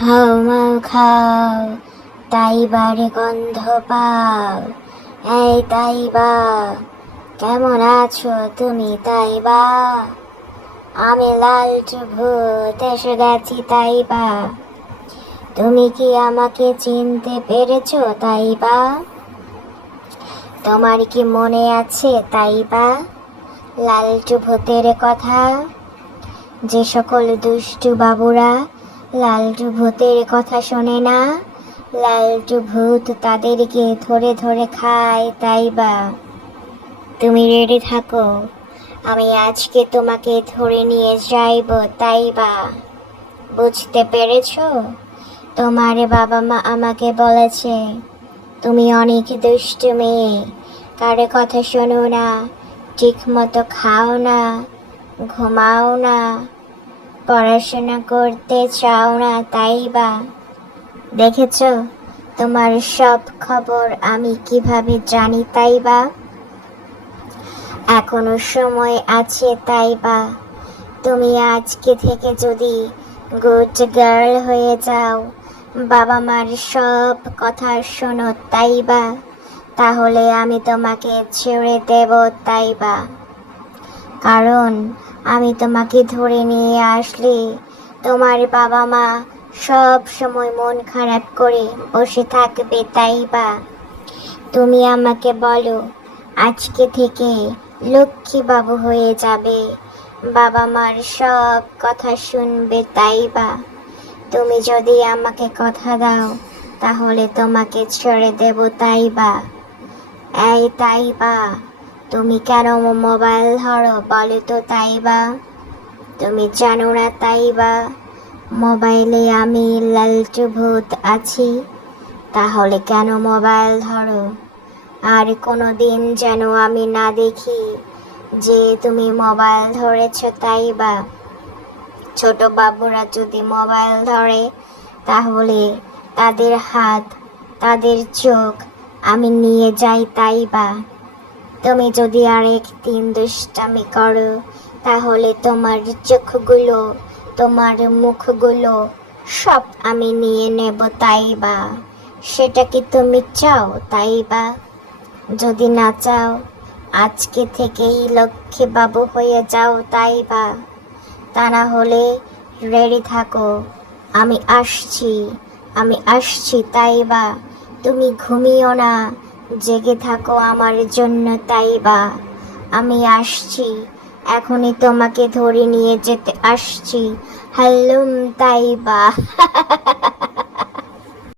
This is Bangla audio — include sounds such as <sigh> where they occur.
হাও মাও খাও তাই বারে গন্ধ পাও। এই তাই বা কেমন আছো তুমি তাই বা আমি লালচু ভূত, এসে গেছি তাই বা তুমি কি আমাকে চিনতে পেরেছ তাই বা তোমার কি মনে আছে তাই বা লালচু ভূতের কথা। যে সকল দুষ্টু বাবুরা লালটু ভূতের কথা শোনে না। লালটু ভূত তাদেরকে ধরে ধরে খায়, তাই বা? তুমি রেডি থাকো। আমি আজকে তোমাকে ধরে নিয়ে যাইব, তাই বা? বুঝতে পেরেছ? তোমার বাবা মা আমাকে বলেছে, তুমি অনেক দুষ্টু মেয়ে। কারও কথা শোনো না ঠিক মতো খাও না, ঘুমাও না পড়াশোনা করতে চাও না, তাই বা? দেখেছ, তোমার সব খবর আমি কীভাবে জানি, তাই বা? এখনও সময় আছে, তাই বা? তুমি আজকে থেকে যদি গুড গার্ল হয়ে যাও, বাবা মার সব কথা শোনো, তাই বা? তাহলে আমি তোমাকে ছেড়ে দেব, তাই বা? কারণ আমি তোমাকে ধরে নিয়ে আসলে তোমার বাবা মা সব সময় মন খারাপ করে বসে থাকবে, তাই বা? তুমি আমাকে বলো, আজকে থেকে লক্ষ্মী বাবু হয়ে যাবে, বাবা মার সব কথা শুনবে, তাই বা? তুমি যদি আমাকে কথা দাও, তাহলে তোমাকে ছেড়ে দেব, তাই বা? এই তাই বা। তুমি কেন মোবাইল ধরো বলো তো তাই বা? তুমি জানো না তাই বা? মোবাইলে আমি লালটু ভূত আছি, তাহলে কেন মোবাইল ধরো? আর কোনো দিন যেন আমি না দেখি যে তুমি মোবাইল ধরেছ তাই বা? ছোট বাবুরা যদি মোবাইল ধরে, তাহলে তাদের হাত, তাদের চোখ আমি নিয়ে যাই তাই বা? তুমি যদি আর একদিন দুষ্টামি করো, তাহলে তোমার চোখগুলো, তোমার মুখগুলো সব আমি নিয়ে নেব, তাই বা? সেটা কি তুমি চাও, তাই বা? যদি না চাও, আজকে থেকেই লক্ষ্মী বাবু হয়ে যাও, তাই বা? তা না হলে রেডি থাকো, আমি আসছি আমি আসছি, তাই বা? তুমি ঘুমিও না জেগে থাকো আমার জন্য তাই বা আমি আসছি। এখনই তোমাকে ধরে নিয়ে যেতে আসছি। হ্যালুম তাই বা <laughs>